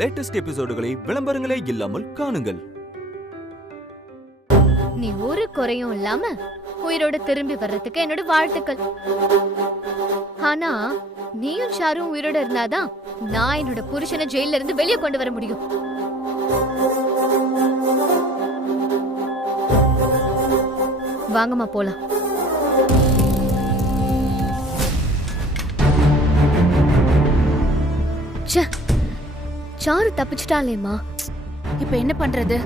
Latest எபிசோடுகளை விளம்பரங்களே இல்லாமல் காணுங்கள். நீ ஒரு குறையும் இல்லாம உயிரோட திரும்பி வர்றதுக்கு என்னோட வாழ்த்துக்கள். ஆனா நீயும் ஷாரும் உயிரோட இருந்தாதான் நான் என்னோட புருஷனை ஜெயில இருந்து வெளியே கொண்டு வர முடியும். வாங்கம்மா போலாம். சாரு தப்பிச்சிட்டாலேம்மா. இப்ப என்ன பண்றது?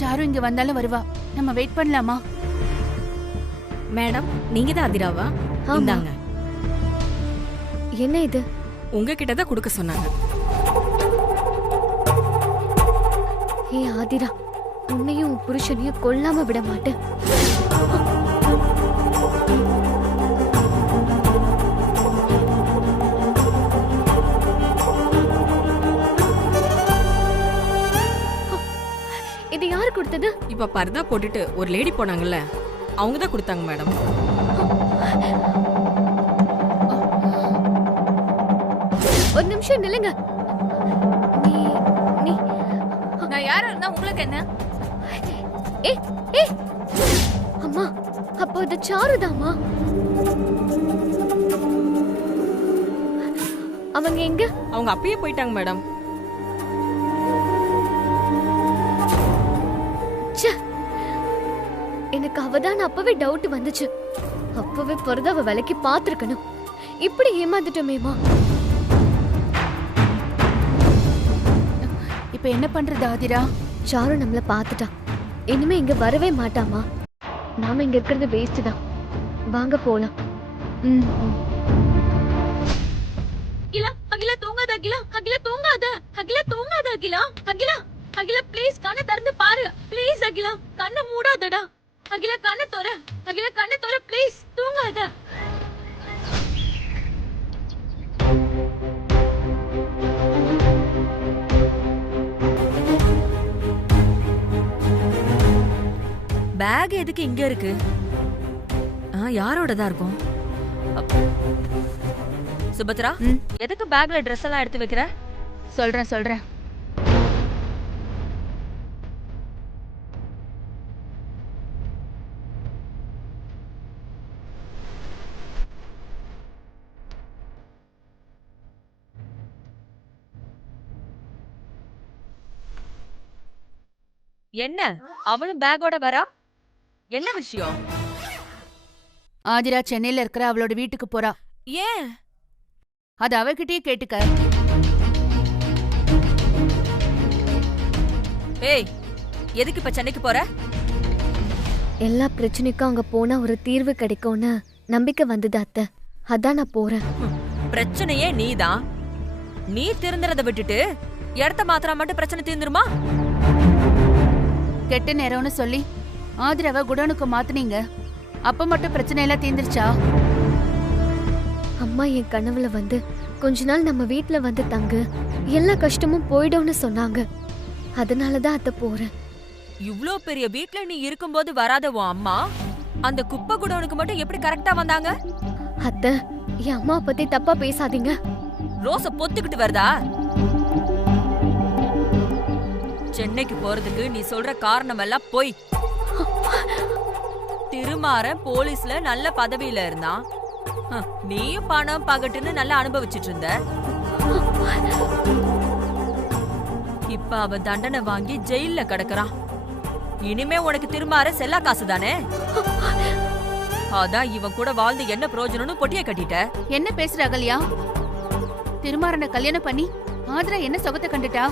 சாரு இங்க வந்தாலும் வருவா, நம்ம வெயிட் பண்ணலாமா? மேடம், நீங்க தான் ஆதிராவா? இந்தாங்க. என்ன இது? உங்ககிட்ட தான் கொடுக்க சொன்னாங்க. ஏ ஆதிரா, உன்னையும் புருஷனையும் கொல்லாம விட மாட்டேன். இது யாரு கொடுத்தது? இப்ப பர்தா போட்டுட்டு ஒரு லேடி போனாங்கல்ல, அவங்க தான் கொடுத்தாங்க மேடம். ஒரு நிமிஷம் நில்லுங்க. நான் யாரா இருந்தா உங்களுக்கு என்ன? அம்மா, அப்போ இது சாருதாமா? அவங்க எங்க? அவங்க அப்பயே போயிட்டாங்க மேடம். எனக்கு அவதான் அப்பவே டவுட் வந்துச்சு. அப்பவே பரதாவ விலைக்கு பாத்துருக்கணும். இப்படி ஏமாந்துட்டோமேமா. இப்ப என்ன பண்றது ஆதிரா? சாரு நம்மள பாத்துட்டா. இனிமே இங்க வரவே மாட்டாமா. நாம இங்க இருக்கிறது வேஸ்ட் தான். வாங்க போலாம். அகிலா, அகிலா தூங்காத அகிலா, அகிலா தூங்காத, அகிலா தூங்காத அகிலா, அகிலா, அகிலா ப்ளீஸ் கண்ணை திறந்து பாரு. ப்ளீஸ் அகிலா, கண்ணை மூடாதடா. அகிலா கண்ணை தொற, அகிலா கண்ணை தொற ப்ளீஸ், தூங்காத. பேக் எதுக்கு இங்க இருக்கு? யாரோடதா இருக்கும்? சுபத்ரா, எதுக்கு பேக்ல ட்ரெஸ் எல்லாம் எடுத்து வைக்கிற? சொல்றேன். என்ன அவளும் பேக்கோட வரா? என்ன விஷயம்? ஆதிரா சென்னையில இருக்கிற அவளோட வீட்டுக்கு போறா. ஏன்? அது அவகிட்டயே கேட்டுக்க. ஏய், எதுக்கு இப்ப சென்னைக்கு போற? எல்லா பிரச்சனைக்கும் அங்க போனா ஒரு தீர்வு கிடைக்கும்னு நம்பிக்கை வந்தது அத்தை. அதான் நான் போறேன். பிரச்சனையே நீதான். நீ திருந்துறத விட்டுட்டு இடத்த மாத்திரா மட்டும் பிரச்சனை தீர்ந்துருமா? கெட்ட நேரம்னு சொல்லி ஆதிராவை குடோனுக்கு மாத்துனீங்க. அப்ப மட்டும் பிரச்சனை எல்லாம் தீர்ந்துருச்சா? அம்மா என் கனவுல வந்து கொஞ்ச நாள் நம்ம வீட்டுல வந்து தங்கு, எல்லா கஷ்டமும் போயிடும்னு சொன்னாங்க. அதனாலதான் அத்தை போறேன். இவ்ளோ பெரிய வீட்ல நீ இருக்கும்போது வராத உன் அம்மா அந்த குப்பை குடோனுக்கு மட்டும் எப்படி கரெக்டா வந்தாங்க? அத்தை, என் அம்மா பத்தி தப்பா பேசாதீங்க. ரோச பொத்துக்கிட்டு வருதா? சென்னைக்கு போறதுக்கு நீ சொல்ற காரணம் எல்லாம் போய். திருமாறன் போலீஸ்ல நல்ல பதவியில இருந்தான். நீயும் பணம் பகட்டுன்னு நல்லா அனுபவிச்சிட்டு இருந்த. இப்ப அவ தண்டனை வாங்கி ஜெயில்ல கிடக்குறான். இனிமே உனக்கு திருமாற செல்லா காசு தானே? அதான் இவன் கூட வாழ்ந்து என்ன பிரயோஜனம்னு பொட்டிய கட்டிட்ட. என்ன பேசுற அகல்யா? திருமாறனை கல்யாணம் பண்ணி ஆதிரா என்ன சுகத்தை கண்டுட்டா?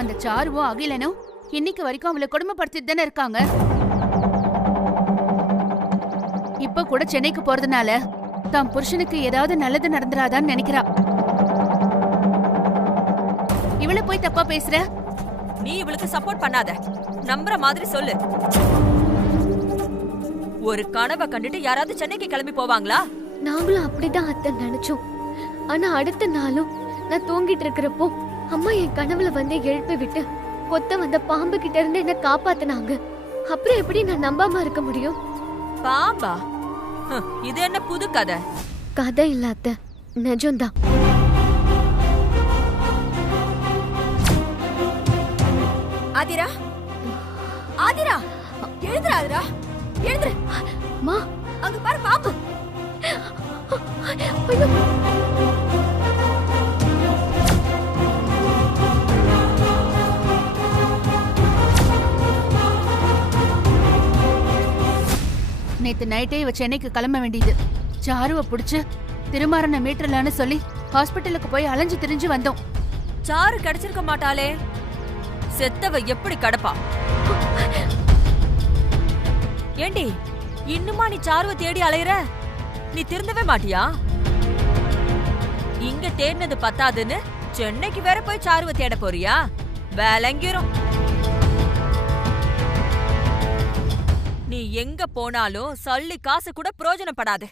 அந்த சாருவும் அகிலனும் இன்னைக்கு வரைக்கும் அவளை கொடுமைப்படுத்திட்டு தானே இருக்காங்க. இப்ப கூட சென்னைக்கு போறதுனால தான் புருஷனுக்கு ஏதாவது நல்லது நடந்துராதான்னு நினைக்கிறா. இவளை போய் தப்பா பேசுற? நீ இவளுக்கு சப்போர்ட் பண்ணாத, நம்புற மாதிரி சொல்லு. ஒரு கனவை கண்டுட்டு யாராவது சென்னைக்கு கிளம்பி போவாங்களா? நாங்களும் அப்படிதான் அத்தை நினைச்சோம். ஆனா அடுத்த நாளும் நான் தூங்கிட்டு இருக்கிறப்போ அம்மா என் கனவுல வந்து எழுப்பி விட்டு கொத்த வந்த பாம்பு கிட்ட இருந்து என்ன காப்பாத்தினாங்க. அப்புறம் எப்படி நான் நம்பாம இருக்க முடியும்? பாம்பா? இது என்ன புது கதை? கதை இல்லாத நிஜம்தான். ஆதிரா, ஆதிரா, எழுதுற ஆதிரா, எழுதுற. மா, அங்க பாரு பாம்பு. ஐயோ. நேத்து நைட்டே இவ சென்னைக்கு கிளம்ப வேண்டியது. சாருவை புடிச்சு திருமாறன மீட்டர்லான்னு சொல்லி ஹாஸ்பிட்டலுக்கு போய் அலைஞ்சு திரிஞ்சு வந்தோம். சாரு கிடைச்சிருக்க மாட்டாளே, செத்தவ எப்படி கடப்பா? ஏண்டி இன்னுமா நீ சாருவை தேடி அலையற? நீ திருந்தவே மாட்டியா? இங்க தேடினது பத்தாதுன்னு சென்னைக்கு வேற போய் சாருவை தேட போறியா? வேலங்கிரும். நீ எங்க போனாலும் சல்லி காசு கூட பிரயோஜனப்படாது.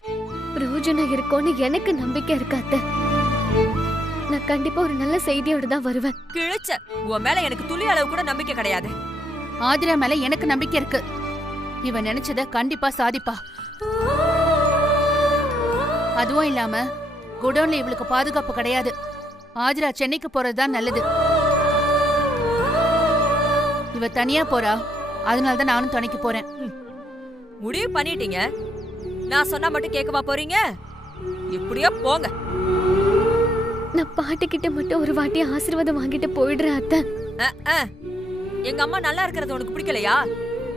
பிரயோஜனம் இருக்கும்னு எனக்கு நம்பிக்கை இருக்காத்த. நான் கண்டிப்பா ஒரு நல்ல செய்தியோட தான் வருவேன். கிழிச்ச, உன் மேல எனக்கு துளி அளவு கூட நம்பிக்கை கிடையாது. ஆதிரா மேல எனக்கு நம்பிக்கை இருக்கு. இவ நினைச்சத கண்டிப்பா சாதிப்பா. அதுவும் இல்லாம குடோன்ல இவளுக்கு பாதுகாப்பு கிடையாது. ஆதிரா சென்னைக்கு போறதுதான் நல்லது. இவ தனியா போறா, அதனாலதான் நானும் துணைக்கு போறேன். முடிவு பண்ணிட்டீங்க, நான் சொன்னா மட்டும் கேட்கவா போறீங்க? எப்படியோ போங்க. நான் பாட்டுக்கிட்ட மட்டும் ஒரு வாட்டி ஆசீர்வாதம் வாங்கிட்டு போயிடுறேன் அத்தை. எங்க அம்மா நல்லா இருக்கிறது உனக்கு பிடிக்கலையா?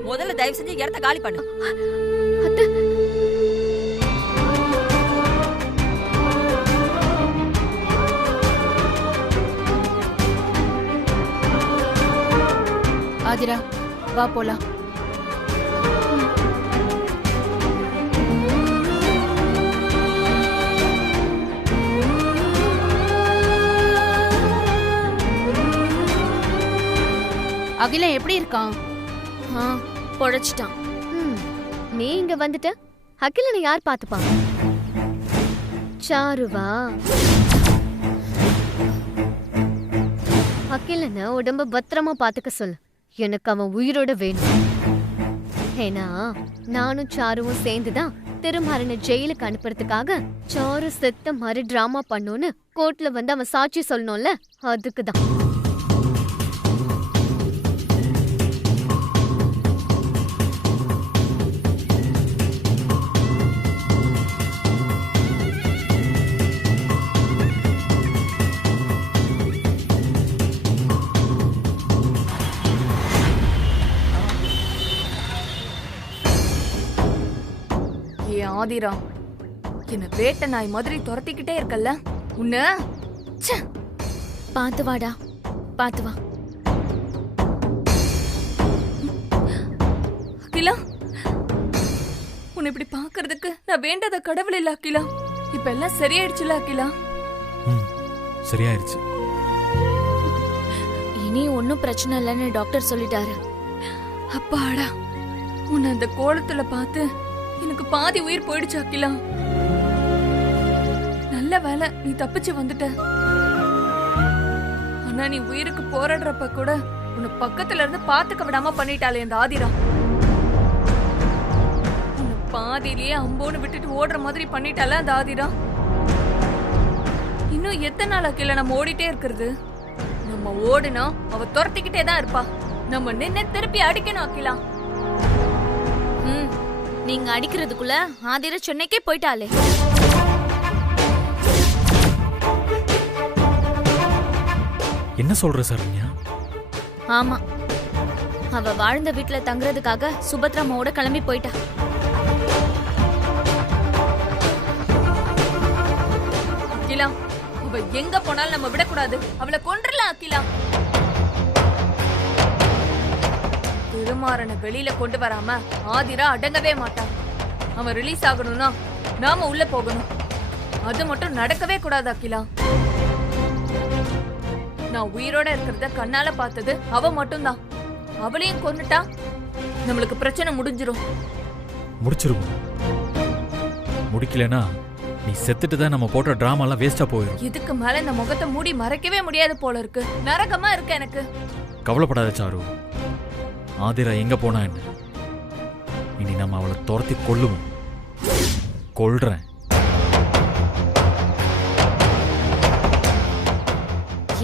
முதல்ல தயவு செஞ்சு இடத்த காலி பண்ணு. அத்தை, ஆதிரா வா போலாம். அகிலன் எப்படி இருக்கான்? பொழைச்சிட்டான். நீ இங்க வந்துட்ட, அகிலனை யார் பாத்துப்பா? சாருவா? அகிலனை உடம்ப பத்திரமா பாத்துக்க சொல்லு. எனக்கு அவன் உயிரோட வேணும். ஏன்னா நானும் சாருவும் சேர்ந்துதான் திருமாறனை ஜெயிலுக்கு அனுப்புறதுக்காக சாரு செத்த மாதிரி டிராமா பண்ணோன்னு கோர்ட்ல வந்து அவன் சாட்சி சொல்லணும்ல, அதுக்குதான். ஆதிரா, என்ன வேட்டை நாய் மாதிரி துரத்திக்கிட்டே இருக்கல்ல உன்ன. பாத்து வாடா, பாத்து வா. அகிலா, உன்னை இப்படி பாக்குறதுக்கு நான் வேண்டத கடவுள் இல்ல அகிலா. இப்ப எல்லாம் சரியாயிடுச்சுல அகிலா? சரியாயிருச்சு. இனி ஒன்னும் பிரச்சனை இல்லைன்னு டாக்டர் சொல்லிட்டாரு. அப்பாடா, உன்னை அந்த கோலத்துல பார்த்து எனக்கு பாதி உயிர் போயிடுச்சு அகிலா. நல்ல வேலை நீ தப்பிச்சு வந்துட்ட. ஆனா நீ உயிருக்கு போராடுறப்ப கூட உன்னை பக்கத்துல இருந்து பாத்துக்க விடாம பண்ணிட்டாளே அந்த ஆதிரா. உன்னை பாதியிலேயே அம்போன்னு விட்டுட்டு ஓடுற மாதிரி பண்ணிட்டால அந்த ஆதிரா. இன்னும் எத்தனை நாள் அகிலா நம்ம ஓடிட்டே இருக்கிறது? நம்ம ஓடுனா அவ துரத்திக்கிட்டே தான் இருப்பா. நம்ம நின்னு திருப்பி அடிக்கணும் அகிலா. நீங்க அடிக்கிறதுக்குள்ள ஆதிரா சென்னைக்கே போயிட்டாளே. என்ன சொல்ற சரண்யா? ஆமா, அவ வாழ்ந்த வீட்டுல தங்குறதுக்காக சுபத்ராமாவோட கிளம்பி போயிட்டா. அகிலா, அவ எங்க போனாலும் நம்ம விடக்கூடாது. அவளை கொன்றலாம் அகிலா. திருமாறனை வெளியில கொண்டு வராம ஆதிரா அடங்கவே மாட்டான். அவன் ரிலீஸ் ஆகணும்னா நாம உள்ள போகணும். அது மட்டும் நடக்கவே கூடாது அகிலா. நான் உயிரோட இருக்கிறத கண்ணால பார்த்தது அவ மட்டும்தான். அவளையும் கொன்னுட்டா நம்மளுக்கு பிரச்சனை முடிஞ்சிரும். முடிச்சிருவோம். முடிக்கலனா நீ செத்துட்டு தான் நம்ம போட்ட டிராமா எல்லாம் வேஸ்டா போயிடும். இதுக்கு மேல இந்த முகத்தை மூடி மறைக்கவே முடியாது போல இருக்கு. நரகமா இருக்கு எனக்கு. கவலைப்படாத சாரு. ஆதிரா எங்க போனா என்ன? இனி நம்ம அவளை துரத்தி கொல்லுவோம். கொல்றேன்.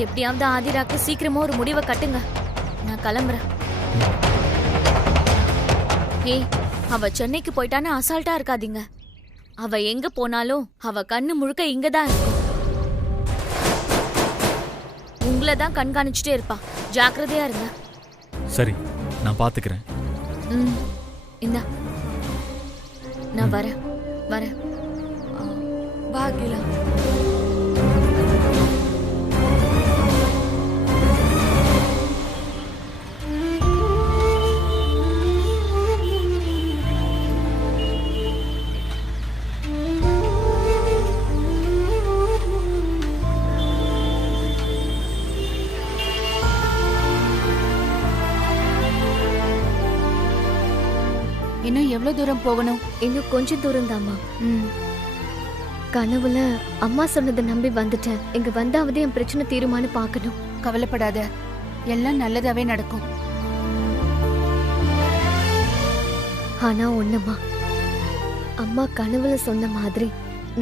எப்படியாவது ஆதிராக்கு சீக்கிரமா ஒரு முடிவை கட்டுங்க. நான் கிளம்புறேன். ஏய், அவ சென்னைக்கு போயிட்டான்னு அசால்ட்டா இருக்காதீங்க. அவ எங்க போனாலும் அவ கண்ணு முழுக்க இங்கதான் இருக்கும். உங்களை தான் கண்காணிச்சுட்டே இருப்பா. ஜாக்கிரதையா இருங்க. சரி, நான் பாத்துக்கிறேன். இந்தா, நான் வரேன். வா அகிலா. இன்னும் எவ்வளவு தூரம் போகணும்? இன்னும் கொஞ்சம் தூரம் தாம்மா. ம். கனவுல அம்மா சொன்னதை நம்பி வந்துட்டேன். இங்க வந்தாவது என் பிரச்சனை தீருமான்னு பார்க்கணும். கவலைப்படாத, எல்லாம் நல்லதாவே நடக்கும். ஆனா ஒண்ணுமா, அம்மா கனவுல சொன்ன மாதிரி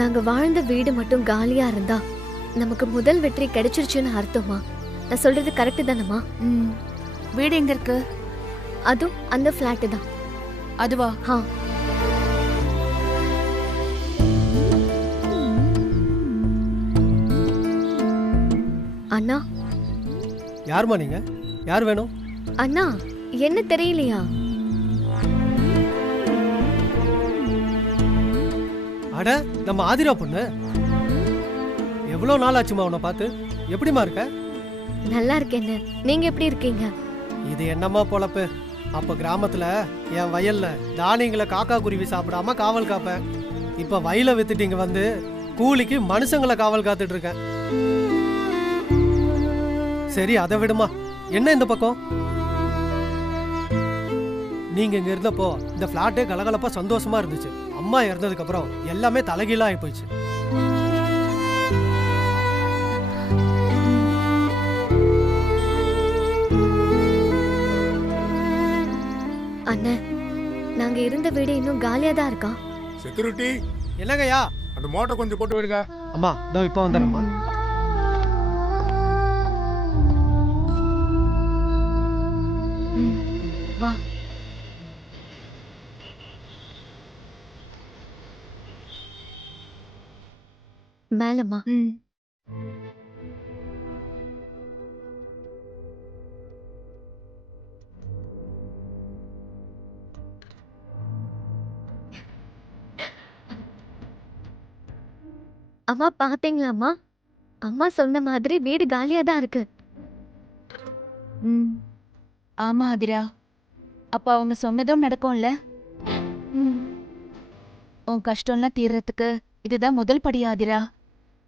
நாங்க வாழ்ந்த வீடு மட்டும் காலியா இருந்தா நமக்கு முதல் வெற்றி கிடைச்சிருச்சுன்னு அர்த்தமா? நான் சொல்றது கரெக்ட் தானம்மா? ம். வீடு எங்க இருக்கு? அதுவும் அந்த பிளாட் தான். அதுவா? ஆ. அண்ணா. யாருமா நீங்க? யார் வேணும்? அண்ணா, என்ன தெரியலையா? அட, நம்ம ஆதிரா பொண்ணு. எவ்வளவு நாள் ஆச்சுமா உன்னை பார்த்து? எப்படிமா இருக்க? நல்லா இருக்கேன்னு. நீங்க எப்படி இருக்கீங்க? இது என்னம்மா பொழப்பு? அப்ப கிராமத்துல என் வயல்ல தானியங்களை காக்கா குருவி சாப்பிடாம காவல் காப்பேன். இப்ப வயல வித்துட்டீங்க வந்து கூலிக்கு மனுஷங்களை காவல் காத்துட்டு இருக்கேன். சரி, அதை விடுமா. என்ன இந்த பக்கம்? நீங்க இங்க இருந்தப்போ இந்த பிளாட்டே கலகலப்பா சந்தோஷமா இருந்துச்சு. அம்மா இறந்ததுக்கு அப்புறம் எல்லாமே தலைகீழா ஆகி போயிடுச்சு. அண்ணே, நாங்க இருந்த வீடு இன்னும் காலியா தான் இருக்கா? செக்யூரிட்டி, என்னங்கய்யா? அந்த மோட்டர் கொஞ்சம் போட்டு விடுங்க. அம்மா, இதோ இப்ப வந்துடுறேம்மா. வா. மேலம்மா. அம்மா பாத்தீங்களாம்மா? அம்மா சொன்ன மாதிரி வீடு காலியா தான் இருக்கு. ஆமா ஆதிரா, அப்ப அவங்க சொன்னதும் நடக்கும்ல. உன் கஷ்டம்லாம் தீர்றதுக்கு இதுதான் முதல் படி ஆதிரா.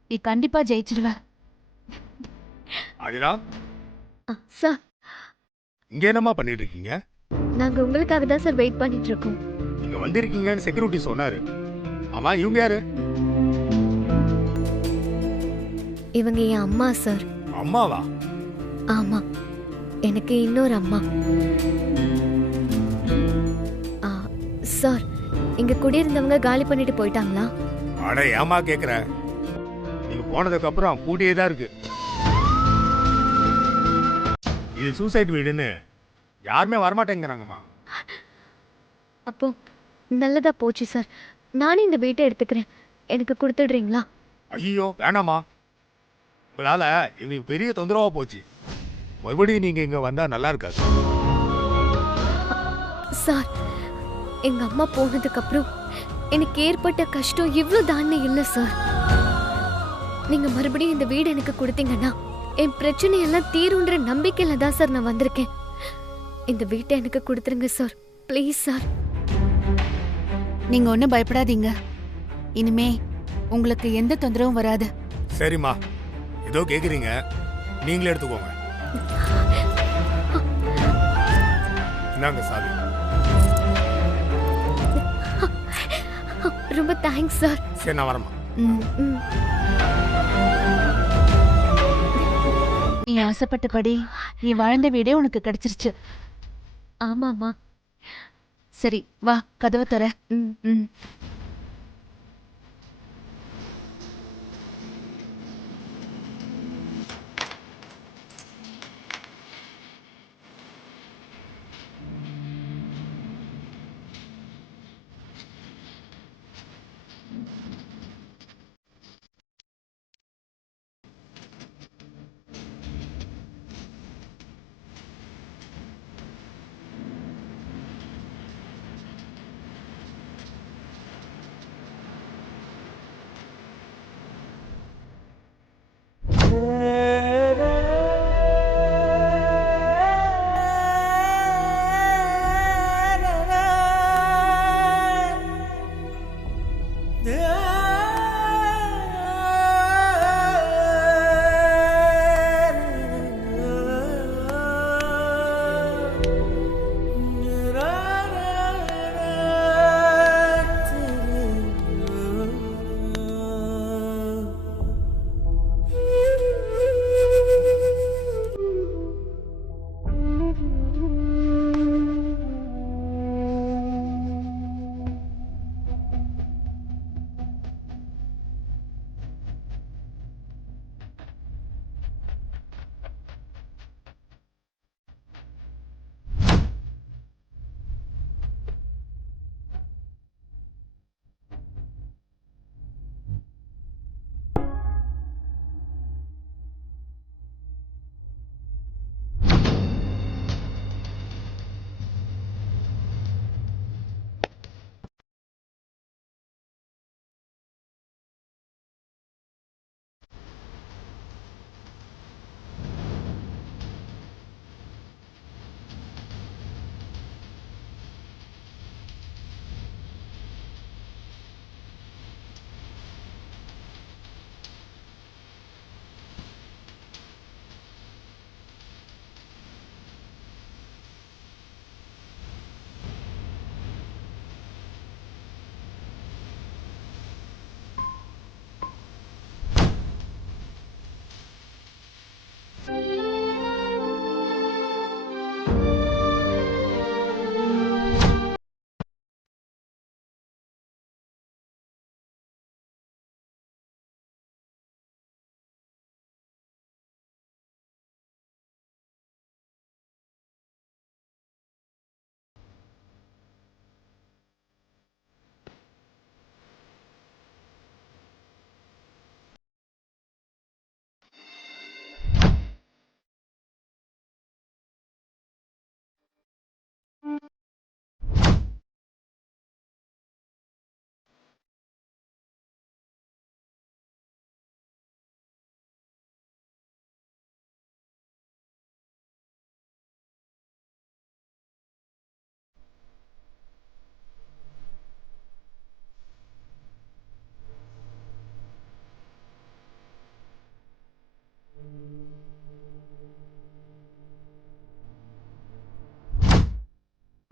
நீ கண்டிப்பா ஜெயிச்சிடுவ. ஆதிரா, சார், இங்க என்னமா பண்ணிட்டு இருக்கீங்க? நாங்க உங்களுக்காக தான் சார் வெயிட் பண்ணிட்டு இருக்கோம். நீங்க வந்திருக்கீங்கன்னு செக்யூரிட்டி சொன்னாரு. ஆமா, இவங்க யாரு? இவங்க என் அம்மா சார். அம்மாவா? ஆமா, எனக்கு இன்னொரு அம்மா. சார், இங்க குடியிருந்தவங்க காலி பண்ணிட்டு போயிட்டாங்களா? அட, ஏமா கேக்குற? நீங்க போனதுக்கு அப்புறம் கூட்டியே தான் இருக்கு. இது சூசைட் வீடுன்னு யாருமே வரமாட்டேங்கிறாங்கம்மா. அப்போ நல்லதா போச்சு சார். நானே இந்த வீட்டை எடுத்துக்கிறேன். எனக்கு கொடுத்துடுறீங்களா? ஐயோ, வேணாமா. உங்களால எங்களுக்கு பெரிய தொந்தரவா போச்சு. மறுபடியும் நீங்க இங்க வந்தா நல்லா இருக்காது. சார், எங்க அம்மா போனதுக்கு அப்புறம் எனக்கு ஏற்பட்ட கஷ்டம் இவ்வளவு தானே இல்ல சார். நீங்க மறுபடியும் இந்த வீடு எனக்கு கொடுத்தீங்கன்னா என் பிரச்சனை எல்லாம் தீருன்ற நம்பிக்கையில தான் சார் நான் வந்திருக்கேன். இந்த வீட்டை எனக்கு கொடுத்துருங்க சார், ப்ளீஸ் சார். நீங்க ஒன்னும் பயப்படாதீங்க. இனிமே உங்களுக்கு எந்த தொந்தரவும் வராது. சரிம்மா, ஏதோ கேக்குறீங்க, நீங்களே எடுத்துக்கோங்க. இந்தாங்க சாவி. ரொம்ப தேங்க்ஸ் சார். சரி, நான் வரமா. நீ ஆசைப்பட்டபடி நீ வாழ்ந்த வீடே உனக்கு கிடைச்சிருச்சு. ஆமாமா. சரி, வா, கதவை தர.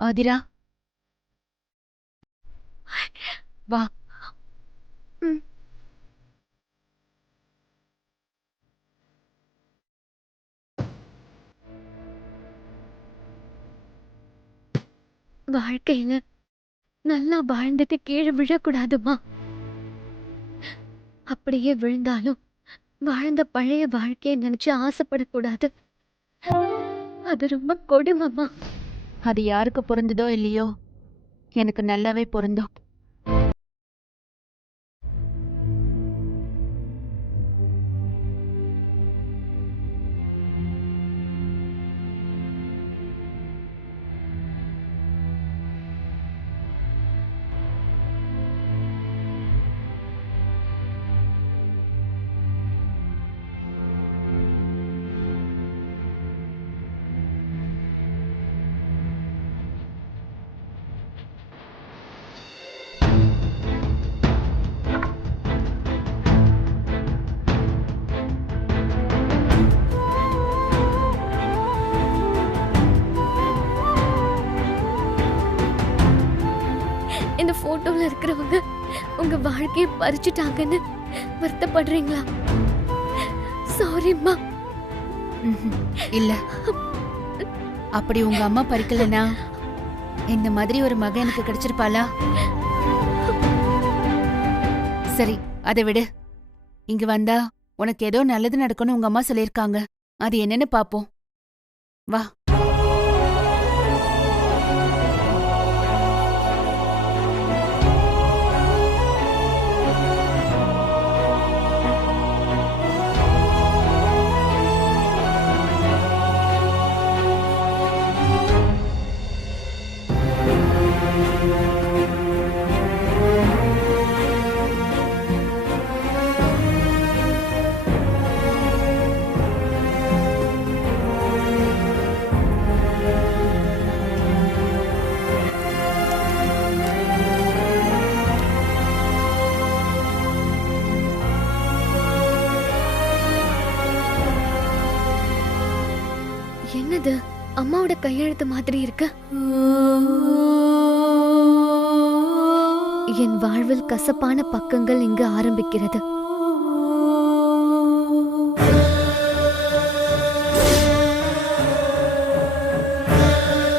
ஆதிரா வா. வாழ்க்கையில நல்லா வாழ்ந்துட்டு கீழே விழக்கூடாதுமா. அப்படியே விழுந்தாலும் வாழ்ந்த பழைய வாழ்க்கையை நினைச்சு ஆசைப்படக்கூடாது. அது ரொம்ப கொடுமைமா. அது யாருக்கு பொருந்ததோ இல்லையோ, எனக்கு நல்லாவே பொருந்தும். இந்த போட்டோல இருக்கிறவங்க உங்க வாழ்க்கையை பறிச்சுட்டாங்கன்னு வருத்தப்படுறீங்களா? சாரிம்மா. இல்ல, அப்படி உங்க அம்மா பறிக்கலனா இந்த மாதிரி ஒரு மகன் எனக்கு கிடைச்சிருப்பாளா? சரி, அதை விடு. இங்க வந்தா உனக்கு ஏதோ நல்லது நடக்கும்னு உங்க அம்மா சொல்லியிருக்காங்க. அது என்னன்னு பாப்போம். வா. என்னது அம்மாவோட கையெழுத்து மாதிரி இருக்கு? என் வாழ்வில் கசப்பான பக்கங்கள் இங்கு ஆரம்பிக்கிறது.